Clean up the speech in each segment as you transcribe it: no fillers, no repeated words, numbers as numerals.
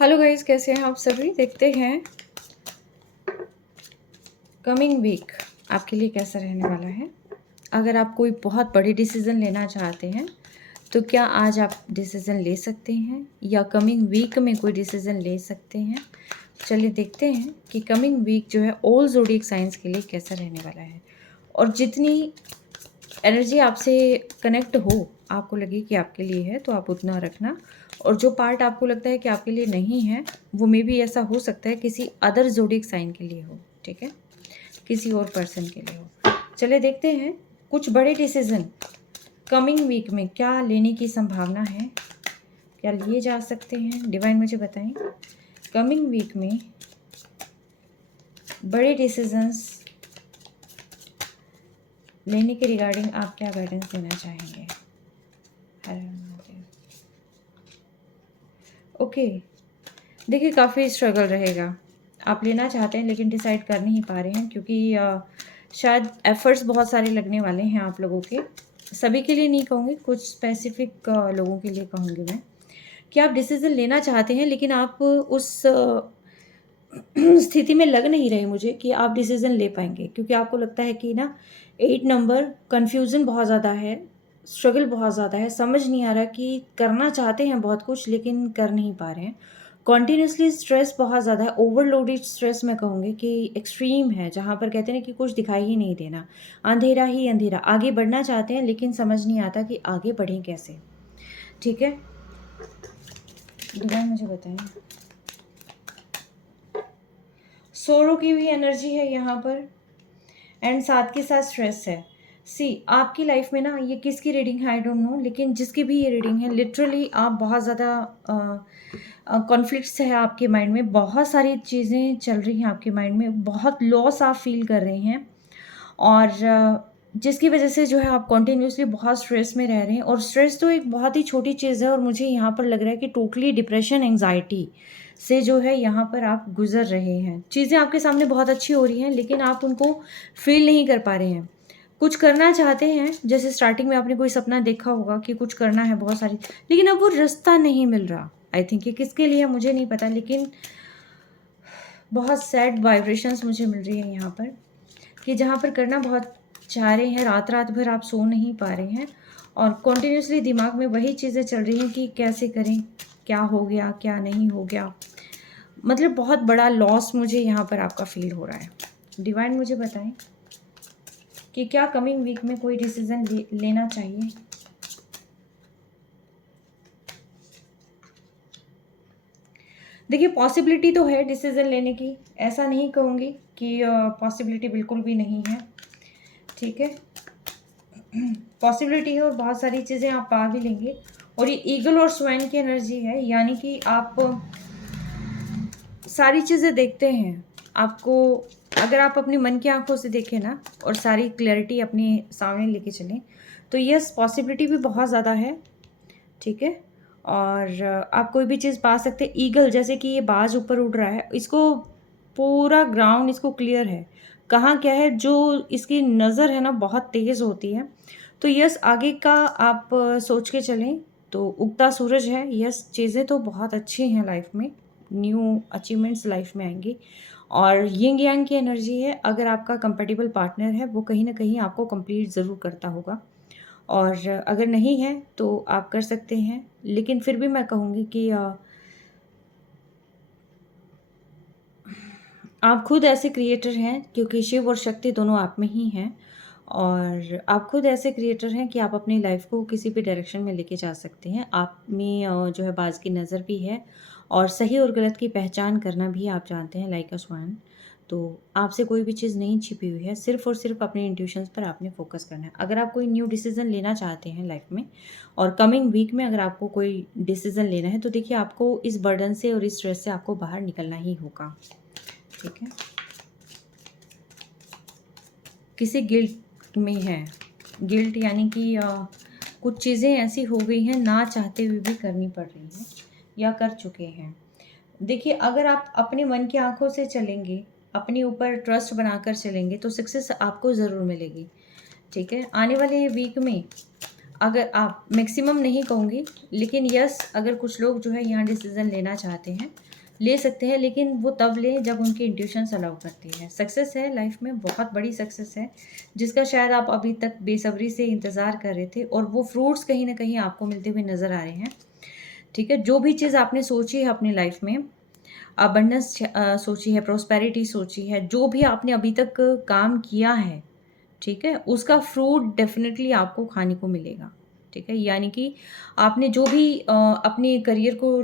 Hello guys, कैसे हैं आप सभी। देखते हैं कमिंग वीक आपके लिए कैसा रहने वाला है। अगर आप कोई बहुत बड़ी डिसीज़न लेना चाहते हैं तो क्या आज आप डिसीज़न ले सकते हैं या कमिंग वीक में कोई डिसीज़न ले सकते हैं। चलिए देखते हैं कि कमिंग वीक जो है ऑल ज़ोडिएक साइंस के लिए कैसा रहने वाला है। और जितनी एनर्जी आपसे कनेक्ट हो, आपको लगे कि आपके लिए है तो आप उतना रखना। और जो पार्ट आपको लगता है कि आपके लिए नहीं है, वो मे बी ऐसा हो सकता है किसी अदर ज़ोडिएक साइन के लिए हो, ठीक है, किसी और पर्सन के लिए हो। चलिए देखते हैं कुछ बड़े डिसीज़न कमिंग वीक में क्या लेने की संभावना है, क्या लिए जा सकते हैं। डिवाइन मुझे बताएं कमिंग वीक में बड़े डिसीजंस लेने के रिगार्डिंग आप क्या गाइडेंस देना चाहेंगे। हर हर महादेव। ओके, देखिए काफ़ी स्ट्रगल रहेगा। आप लेना चाहते हैं लेकिन डिसाइड कर नहीं पा रहे हैं क्योंकि शायद एफर्ट्स बहुत सारे लगने वाले हैं आप लोगों के। सभी के लिए नहीं कहूँगी, कुछ स्पेसिफिक लोगों के लिए कहूँगी मैं कि आप डिसीज़न लेना चाहते हैं लेकिन आप उस स्थिति में लग नहीं रहे मुझे कि आप डिसीज़न ले पाएंगे, क्योंकि आपको लगता है कि ना 8 नंबर कन्फ्यूज़न बहुत ज़्यादा है, स्ट्रगल बहुत ज़्यादा है, समझ नहीं आ रहा कि करना चाहते हैं बहुत कुछ लेकिन कर नहीं पा रहे हैं। कॉन्टिन्यूसली स्ट्रेस बहुत ज़्यादा है, ओवरलोडेड स्ट्रेस मैं कहूँगी कि एक्सट्रीम है, जहाँ पर कहते हैं कि कुछ दिखाई ही नहीं देना, अंधेरा ही अंधेरा। आगे बढ़ना चाहते हैं लेकिन समझ नहीं आता कि आगे बढ़ें कैसे। ठीक है, डिवाइन मुझे बताएं। सोरो की भी एनर्जी है यहाँ पर एंड साथ के साथ स्ट्रेस है। सी आपकी लाइफ में ना, ये किसकी रीडिंग है आई डोंट नो, लेकिन जिसकी भी ये रीडिंग है लिटरली आप बहुत ज़्यादा कॉन्फ्लिक्ट्स है आपके माइंड में, बहुत सारी चीज़ें चल रही हैं आपके माइंड में, बहुत लॉस आप फील कर रहे हैं। और जिसकी वजह से जो है आप कॉन्टीन्यूसली बहुत स्ट्रेस में रह रहे हैं। और स्ट्रेस तो एक बहुत ही छोटी चीज़ है और मुझे यहाँ पर लग रहा है कि टोटली डिप्रेशन एंग्जाइटी से जो है यहाँ पर आप गुजर रहे हैं। चीज़ें आपके सामने बहुत अच्छी हो रही हैं लेकिन आप उनको फील नहीं कर पा रहे हैं। कुछ करना चाहते हैं, जैसे स्टार्टिंग में आपने कोई सपना देखा होगा कि कुछ करना है बहुत सारी, लेकिन अब वो रास्ता नहीं मिल रहा। आई थिंक ये किसके लिए मुझे नहीं पता, लेकिन बहुत सैड वाइब्रेशंस मुझे मिल रही है यहाँ पर कि जहाँ पर करना बहुत चाह रहे हैं, रात रात भर आप सो नहीं पा रहे हैं और कॉन्टिन्यूसली दिमाग में वही चीज़ें चल रही हैं कि कैसे करें, क्या हो गया, क्या नहीं हो गया। मतलब बहुत बड़ा लॉस मुझे यहाँ पर आपका फील हो रहा है। डिवाइन मुझे बताएं कि क्या कमिंग वीक में कोई डिसीजन लेना चाहिए। देखिए पॉसिबिलिटी तो है डिसीजन लेने की, ऐसा नहीं कहूँगी कि पॉसिबिलिटी बिल्कुल भी नहीं है, ठीक है, पॉसिबिलिटी है और बहुत सारी चीज़ें आप पा भी लेंगे। और ये ईगल और स्वाइन की एनर्जी है, यानी कि आप सारी चीज़ें देखते हैं। आपको अगर आप अपनी मन की आंखों से देखें ना और सारी क्लैरिटी अपने सामने लेके चलें तो यस पॉसिबिलिटी भी बहुत ज़्यादा है, ठीक है। और आप कोई भी चीज़ पा सकते हैं। ईगल जैसे कि ये बाज ऊपर उड़ रहा है, इसको पूरा ग्राउंड इसको क्लियर है कहाँ क्या है, जो इसकी नज़र है ना बहुत तेज़ होती है। तो यस आगे का आप सोच के चलें तो उगता सूरज है। यस चीज़ें तो बहुत अच्छी हैं लाइफ में, न्यू अचीवमेंट्स लाइफ में आएंगी। और यिंग यांग की एनर्जी है, अगर आपका कंपेटेबल पार्टनर है वो कहीं ना कहीं आपको कंप्लीट ज़रूर करता होगा, और अगर नहीं है तो आप कर सकते हैं। लेकिन फिर भी मैं कहूँगी कि आप खुद ऐसे क्रिएटर हैं, क्योंकि शिव और शक्ति दोनों आप में ही हैं। और आप खुद ऐसे क्रिएटर हैं कि आप अपनी लाइफ को किसी भी डायरेक्शन में लेके जा सकते हैं। आप में जो है बाज की नज़र भी है और सही और गलत की पहचान करना भी आप जानते हैं, लाइक अ स्वान। तो आपसे कोई भी चीज़ नहीं छिपी हुई है, सिर्फ और सिर्फ अपने इंट्यूशंस पर आपने फोकस करना है। अगर आप कोई न्यू डिसीजन लेना चाहते हैं लाइफ में और कमिंग वीक में अगर आपको कोई डिसीजन लेना है तो देखिए आपको इस बर्डन से और इस स्ट्रेस से आपको बाहर निकलना ही होगा, ठीक है। किसी गिल्ट में है, गिल्ट यानी कि कुछ चीज़ें ऐसी हो गई हैं ना चाहते हुए भी करनी पड़ रही हैं या कर चुके हैं। देखिए अगर आप अपने मन की आंखों से चलेंगे, अपने ऊपर ट्रस्ट बनाकर चलेंगे तो सक्सेस आपको ज़रूर मिलेगी, ठीक है। आने वाले वीक में अगर आप मैक्सिमम नहीं कहूँगी, लेकिन यस, अगर कुछ लोग जो है यहाँ डिसीज़न लेना चाहते हैं, ले सकते हैं, लेकिन वो तब लें जब उनकी इंट्यूशंस अलाउ करती है। सक्सेस है लाइफ में, बहुत बड़ी सक्सेस है, जिसका शायद आप अभी तक बेसब्री से इंतज़ार कर रहे थे, और वो फ्रूट्स कहीं न कहीं आपको मिलते हुए नज़र आ रहे हैं। ठीक है? जो भी चीज़ आपने सोची है अपनी लाइफ में, अबंडेंस सोची है, प्रॉस्पेरिटी सोची है, जो भी आपने अभी तक काम किया है, ठीक है? उसका फ्रूट डेफ़िनेटली आपको खाने को मिलेगा, ठीक है? यानी कि आपने जो भी अपने करियर को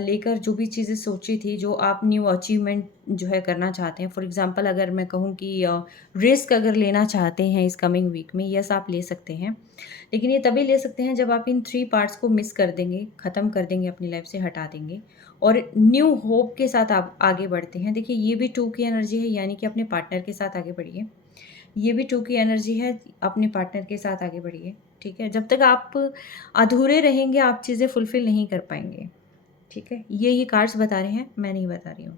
लेकर जो भी चीज़ें सोची थी, जो आप न्यू अचीवमेंट जो है करना चाहते हैं, फॉर एग्ज़ाम्पल अगर मैं कहूँ कि रिस्क अगर लेना चाहते हैं इस कमिंग वीक में, यस आप ले सकते हैं। लेकिन ये तभी ले सकते हैं जब आप इन 3 पार्ट्स को मिस कर देंगे, ख़त्म कर देंगे, अपनी लाइफ़ से हटा देंगे और न्यू होप के साथ आप आगे बढ़ते हैं। देखिए ये भी 2 की एनर्जी है, यानी कि अपने पार्टनर के साथ आगे बढ़िए। ये भी 2 की एनर्जी है, अपने पार्टनर के साथ आगे बढ़िए, ठीक है? जब तक आप अधूरे रहेंगे, आप चीज़ें फुलफ़िल नहीं कर पाएँगे, ठीक है? ये कार्ड्स बता रहे हैं, मैं नहीं बता रही हूँ,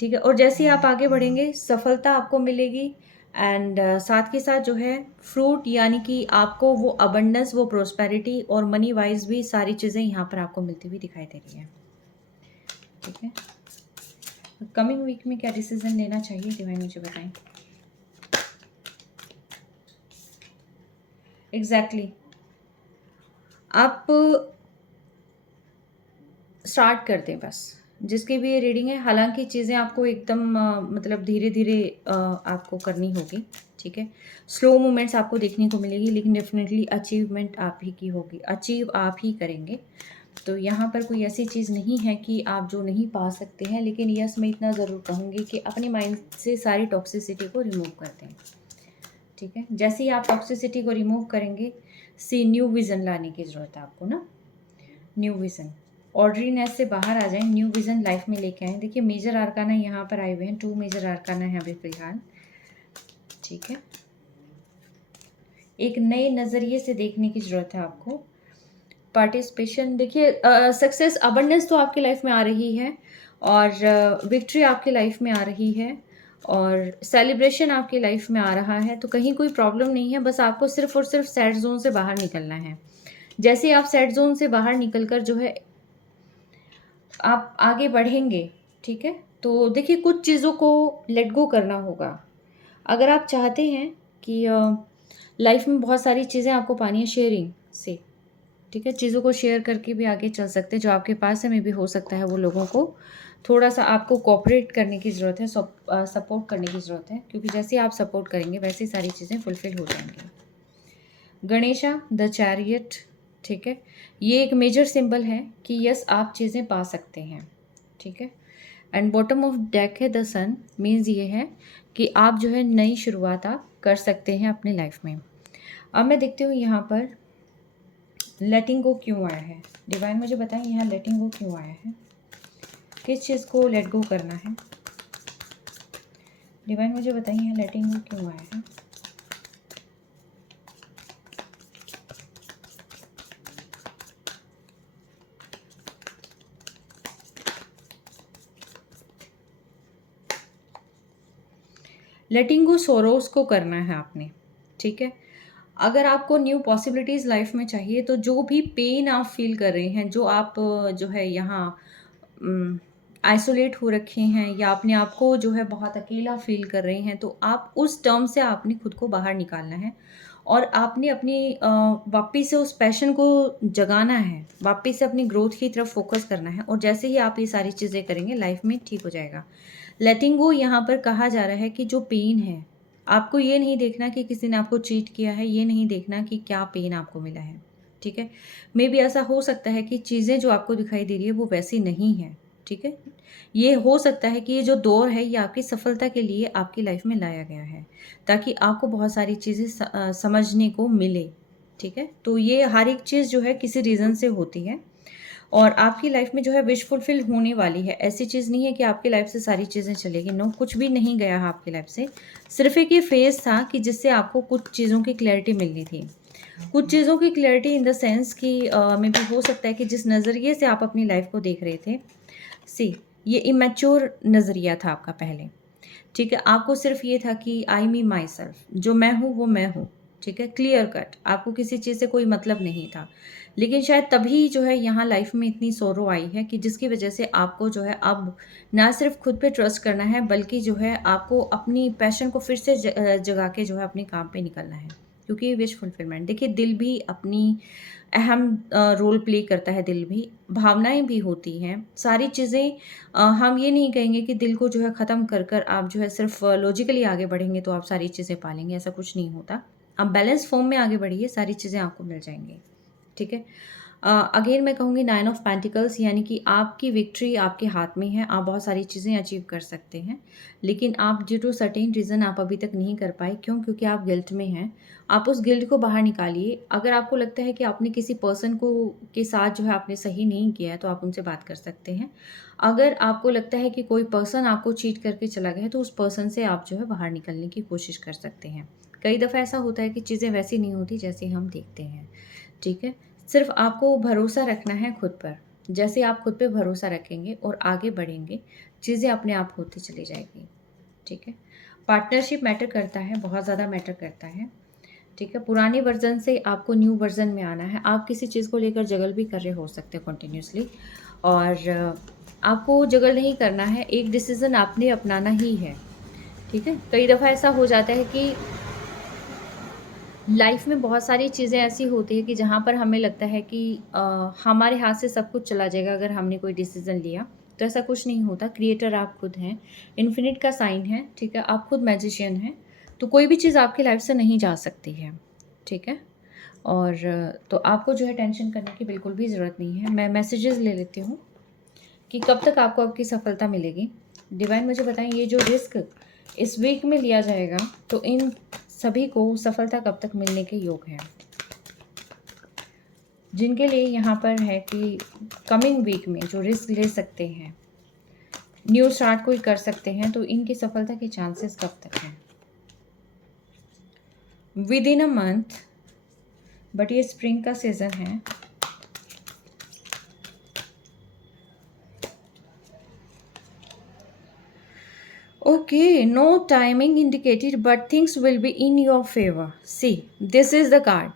ठीक है? और जैसे ही आप आगे बढ़ेंगे, सफलता आपको मिलेगी एंड साथ के साथ जो है फ्रूट, यानी कि आपको वो अबंडेंस, वो प्रॉस्पेरिटी और मनी वाइज़ भी सारी चीज़ें यहाँ पर आपको मिलती हुई दिखाई दे रही हैं, ठीक है? कमिंग वीक में क्या डिसीज़न लेना चाहिए, डिवाइन मुझे बताएँ? एग्ज़ैक्टली। आप स्टार्ट कर दें बस। जिसकी भी ये रीडिंग है, हालाँकि चीज़ें आपको एकदम मतलब धीरे-धीरे आपको करनी होगी, ठीक है? स्लो मूवमेंट्स आपको देखने को मिलेगी, लेकिन डेफ़िनेटली अचीवमेंट आप ही की होगी, अचीव आप ही करेंगे। तो यहाँ पर कोई ऐसी चीज़ नहीं है कि आप जो नहीं पा सकते हैं, लेकिन यस मैं इतना ज़रूर कहूँगी कि अपने माइंड से सारी टॉक्सिसिटी को रिमूव कर दें, ठीक है? जैसे ही आप टॉक्सिसिटी को रिमूव करेंगे, सी न्यू विज़न लाने की ज़रूरत है आपको ना, न्यू विज़न। ऑर्डरीनेस से बाहर आ जाएँ, न्यू विज़न लाइफ में लेके आएँ। देखिए मेजर आर्काना यहाँ पर आए हुए हैं, 2 मेजर आर्काना है अभी फ़िलहाल, ठीक है? एक नए नज़रिए से देखने की ज़रूरत है आपको। पार्टिसिपेशन, देखिए सक्सेस, अबंडेंस तो आपकी लाइफ में आ रही है और विक्ट्री आपकी लाइफ में आ रही है और सेलिब्रेशन आपकी लाइफ में आ रहा है, तो कहीं कोई प्रॉब्लम नहीं है, बस आपको सिर्फ़ और सिर्फ सैड ज़ोन से बाहर निकलना है। जैसे ही आप सैड ज़ोन से बाहर निकल कर जो है आप आगे बढ़ेंगे, ठीक है? तो देखिए कुछ चीज़ों को लेट गो करना होगा। अगर आप चाहते हैं कि लाइफ में बहुत सारी चीज़ें आपको पानी है शेयरिंग से, ठीक है? चीज़ों को शेयर करके भी आगे चल सकते हैं, जो आपके पास है, मे बी हो सकता है वो लोगों को थोड़ा-सा आपको कोऑपरेट करने की ज़रूरत है, सपोर्ट करने की ज़रूरत है, क्योंकि जैसे ही आप सपोर्ट करेंगे वैसे ही सारी चीज़ें फुलफ़िल हो जाएँगी। गणेशा, द चैरियट, ठीक है? ये एक मेजर सिंबल है कि यस आप चीज़ें पा सकते हैं, ठीक है? एंड बॉटम ऑफ डेक है द सन, मीन्स ये है कि आप जो है नई शुरुआत आप कर सकते हैं अपनी लाइफ में। अब मैं देखती हूँ यहाँ पर लेटिंग गो क्यों आया है, डिवाइन मुझे बताएं यहाँ लेटिंग गो क्यों आया है, किस चीज़ को लेट गो करना है, डिवाइन मुझे बताइए यहाँ लेटिंग गो क्यों आया है। लेटिंग गो सोरोस को करना है आपने, ठीक है? अगर आपको न्यू पॉसिबिलिटीज़ लाइफ में चाहिए, तो जो भी पेन आप फ़ील कर रहे हैं, जो आप जो है यहाँ आइसोलेट हो रखे हैं या अपने आप को जो है बहुत अकेला फ़ील कर रहे हैं, तो आप उस टर्म से आपने खुद को बाहर निकालना है और आपने अपनी वापस से उस पैशन को जगाना है, वापस से अपनी ग्रोथ की तरफ फ़ोकस करना है और जैसे ही आप ये सारी चीज़ें करेंगे, लाइफ में ठीक हो जाएगा। लेटिंग गो यहाँ पर कहा जा रहा है कि जो पेन है, आपको ये नहीं देखना कि किसी ने आपको चीट किया है, ये नहीं देखना कि क्या पेन आपको मिला है, ठीक है? मेबी ऐसा हो सकता है कि चीज़ें जो आपको दिखाई दे रही है वो वैसी नहीं है, ठीक है? ये हो सकता है कि ये जो दौर है ये आपकी सफलता के लिए आपकी लाइफ में लाया गया है, ताकि आपको बहुत सारी चीज़ें समझने को मिले, ठीक है? तो ये हर एक चीज़ जो है किसी रीज़न से होती है और आपकी लाइफ में जो है विश फुलफिल होने वाली है। ऐसी चीज़ नहीं है कि आपकी लाइफ से सारी चीज़ें चलेगी, नो, कुछ भी नहीं गया है आपकी लाइफ से। सिर्फ़ एक ये फ़ेज़ था कि जिससे आपको कुछ चीज़ों की क्लैरिटी मिलनी थी। कुछ चीज़ों की क्लैरिटी इन द सेंस कि मे बी हो सकता है कि जिस नज़रिए से आप अपनी लाइफ को देख रहे थे, सी ये इमैच्योर नज़रिया था आपका पहले, ठीक है? आपको सिर्फ़ ये था कि आई मी माई सेल्फ, जो मैं हूँ वो मैं हूँ, ठीक है, क्लियर कट, आपको किसी चीज़ से कोई मतलब नहीं था। लेकिन शायद तभी जो है यहाँ लाइफ में इतनी सोरो आई है कि जिसकी वजह से आपको जो है अब ना सिर्फ खुद पे ट्रस्ट करना है, बल्कि जो है आपको अपनी पैशन को फिर से जगा के जो है अपने काम पे निकलना है। क्योंकि विश फुलफिलमेंट, देखिए दिल भी अपनी अहम रोल प्ले करता है, दिल भी, भावनाएं भी होती हैं, सारी चीज़ें। हम ये नहीं कहेंगे कि दिल को जो है ख़त्म कर कर आप जो है सिर्फ लॉजिकली आगे बढ़ेंगे तो आप सारी चीज़ें पालेंगे, ऐसा कुछ नहीं होता। आप बैलेंस फॉर्म में आगे बढ़िए, सारी चीज़ें आपको मिल जाएंगी। ठीक है। अगेन मैं कहूँगी 9 ऑफ पेंटिकल्स, यानी कि आपकी विक्ट्री आपके हाथ में है, आप बहुत सारी चीज़ें अचीव कर सकते हैं, लेकिन आप ड्यू टू सर्टेन रीज़न आप अभी तक नहीं कर पाए। क्यों? क्योंकि आप गिल्ट में हैं। आप उस गिल्ट को बाहर निकालिए। अगर आपको लगता है कि आपने किसी पर्सन को के साथ जो है आपने सही नहीं किया है, तो आप उनसे बात कर सकते हैं। अगर आपको लगता है कि कोई पर्सन आपको चीट करके चला गया है, तो उस पर्सन से आप जो है बाहर निकलने की कोशिश कर सकते हैं। कई दफ़ा ऐसा होता है कि चीज़ें वैसी नहीं होती जैसे हम देखते हैं। ठीक है। सिर्फ आपको भरोसा रखना है खुद पर। जैसे आप खुद पे भरोसा रखेंगे और आगे बढ़ेंगे, चीज़ें अपने आप होती चली जाएगी। ठीक है। पार्टनरशिप मैटर करता है, बहुत ज़्यादा मैटर करता है। ठीक है। पुराने वर्जन से आपको न्यू वर्जन में आना है। आप किसी चीज़ को लेकर जगल भी कर रहे हो सकते हो कंटिन्यूसली, और आपको जगल नहीं करना है, एक डिसीज़न आपने अपनाना ही है। ठीक है। कई दफ़ा ऐसा हो जाता है कि लाइफ में बहुत सारी चीज़ें ऐसी होती है कि जहाँ पर हमें लगता है कि हमारे हाथ से सब कुछ चला जाएगा अगर हमने कोई डिसीज़न लिया, तो ऐसा कुछ नहीं होता। क्रिएटर आप खुद हैं, इन्फिनिट का साइन है, ठीक है? आप खुद मैजिशियन हैं, तो कोई भी चीज़ आपकी लाइफ से नहीं जा सकती है, ठीक है? और तो आपको जो है टेंशन करने की बिल्कुल भी ज़रूरत नहीं है। मैं मैसेजेस ले लेती हूँ कि कब तक आपको आपकी सफलता मिलेगी। डिवाइन मुझे बताएं, ये जो रिस्क इस वीक में लिया जाएगा, तो इन सभी को सफलता कब तक मिलने के योग हैं। जिनके लिए यहाँ पर है कि कमिंग वीक में जो रिस्क ले सकते हैं, न्यू स्टार्ट कोई कर सकते हैं, तो इनकी सफलता के चांसेस कब तक हैं। With in a month, but ये स्प्रिंग का सीजन है। Okay, no timing indicated, but things will be in your favor. See, this is the card.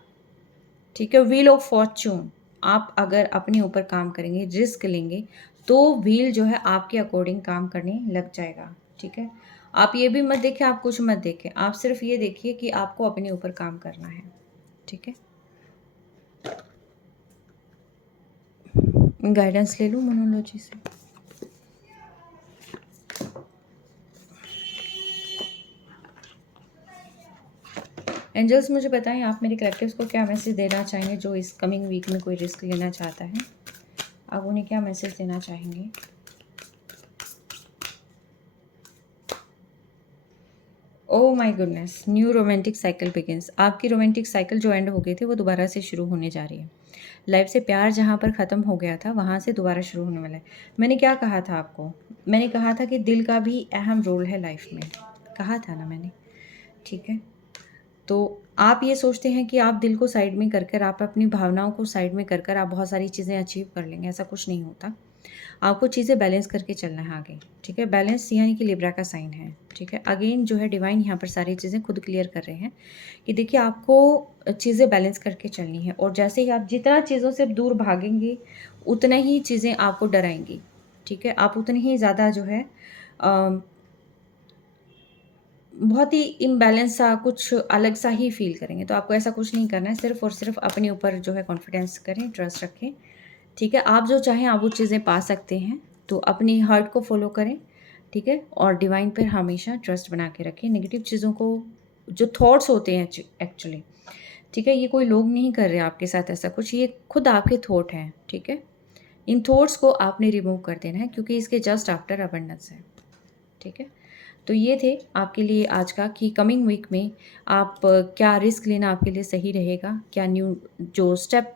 ठीक है, व्हील ऑफ फॉर्च्यून। आप अगर अपने ऊपर काम करेंगे, रिस्क लेंगे, तो व्हील जो है आपके अकॉर्डिंग काम करने लग जाएगा। ठीक है। आप ये भी मत देखिए, आप कुछ मत देखें, आप सिर्फ ये देखिए कि आपको अपने ऊपर काम करना है। ठीक है। गाइडेंस ले लूँ मोनोलॉजी से। एंजल्स मुझे बताएं, आप मेरे कलेक्टिव्स को क्या मैसेज देना चाहेंगे जो इस कमिंग वीक में कोई रिस्क लेना चाहता है, आप उन्हें क्या मैसेज देना चाहेंगे। Oh my goodness, new romantic cycle begins. आपकी रोमांटिक साइकिल जो एंड हो गई थी वो दोबारा से शुरू होने जा रही है। लाइफ से प्यार जहाँ पर ख़त्म हो गया था वहाँ से दोबारा शुरू होने वाला है। मैंने क्या कहा था आपको? मैंने कहा था कि दिल का भी अहम रोल है लाइफ में, कहा था ना मैंने। ठीक है। तो आप ये सोचते हैं कि आप दिल को साइड में कर कर, आप अपनी भावनाओं को साइड में कर कर आप बहुत सारी चीज़ें अचीव कर लेंगे, ऐसा कुछ नहीं होता। आपको चीज़ें बैलेंस करके चलना है आगे। ठीक है। बैलेंस यानी कि लिब्रा का साइन है। ठीक है। अगेन जो है डिवाइन यहाँ पर सारी चीज़ें खुद क्लियर कर रहे हैं कि देखिए आपको चीज़ें बैलेंस करके चलनी है, और जैसे ही आप जितना चीज़ों से दूर भागेंगे उतना ही चीज़ें आपको डराएंगी। ठीक है। आप उतनी ही ज़्यादा जो है बहुत ही इम्बैलेंस सा, कुछ अलग सा ही फील करेंगे। तो आपको ऐसा कुछ नहीं करना है, सिर्फ और सिर्फ अपने ऊपर जो है कॉन्फिडेंस करें, ट्रस्ट रखें। ठीक है। आप जो चाहें आप वो चीज़ें पा सकते हैं, तो अपनी हार्ट को फॉलो करें। ठीक है। और डिवाइन पर हमेशा ट्रस्ट बना के रखें। नेगेटिव चीज़ों को, जो थॉट्स होते हैं एक्चुअली, ठीक है, ये कोई लोग नहीं कर रहे आपके साथ ऐसा कुछ, ये खुद आपके थॉट हैं। ठीक है। इन थॉट्स को आपने रिमूव कर देना है, क्योंकि इसके जस्ट आफ्टर अबंडेंस है। ठीक है। तो ये थे आपके लिए आज का कि कमिंग वीक में आप क्या रिस्क लेना आपके लिए सही रहेगा, क्या न्यू जो स्टेप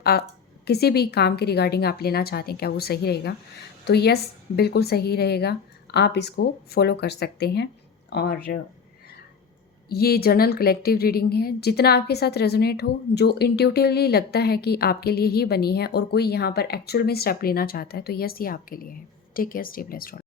किसी भी काम के रिगार्डिंग आप लेना चाहते हैं क्या वो सही रहेगा। तो यस, बिल्कुल सही रहेगा, आप इसको फॉलो कर सकते हैं। और ये जर्नल कलेक्टिव रीडिंग है, जितना आपके साथ रेजोनेट हो, जो इंट्यूटिवली लगता है कि आपके लिए ही बनी है और कोई यहाँ पर एक्चुअल में स्टेप लेना चाहता है, तो यस ये आपके लिए है। Take care, stay blessed.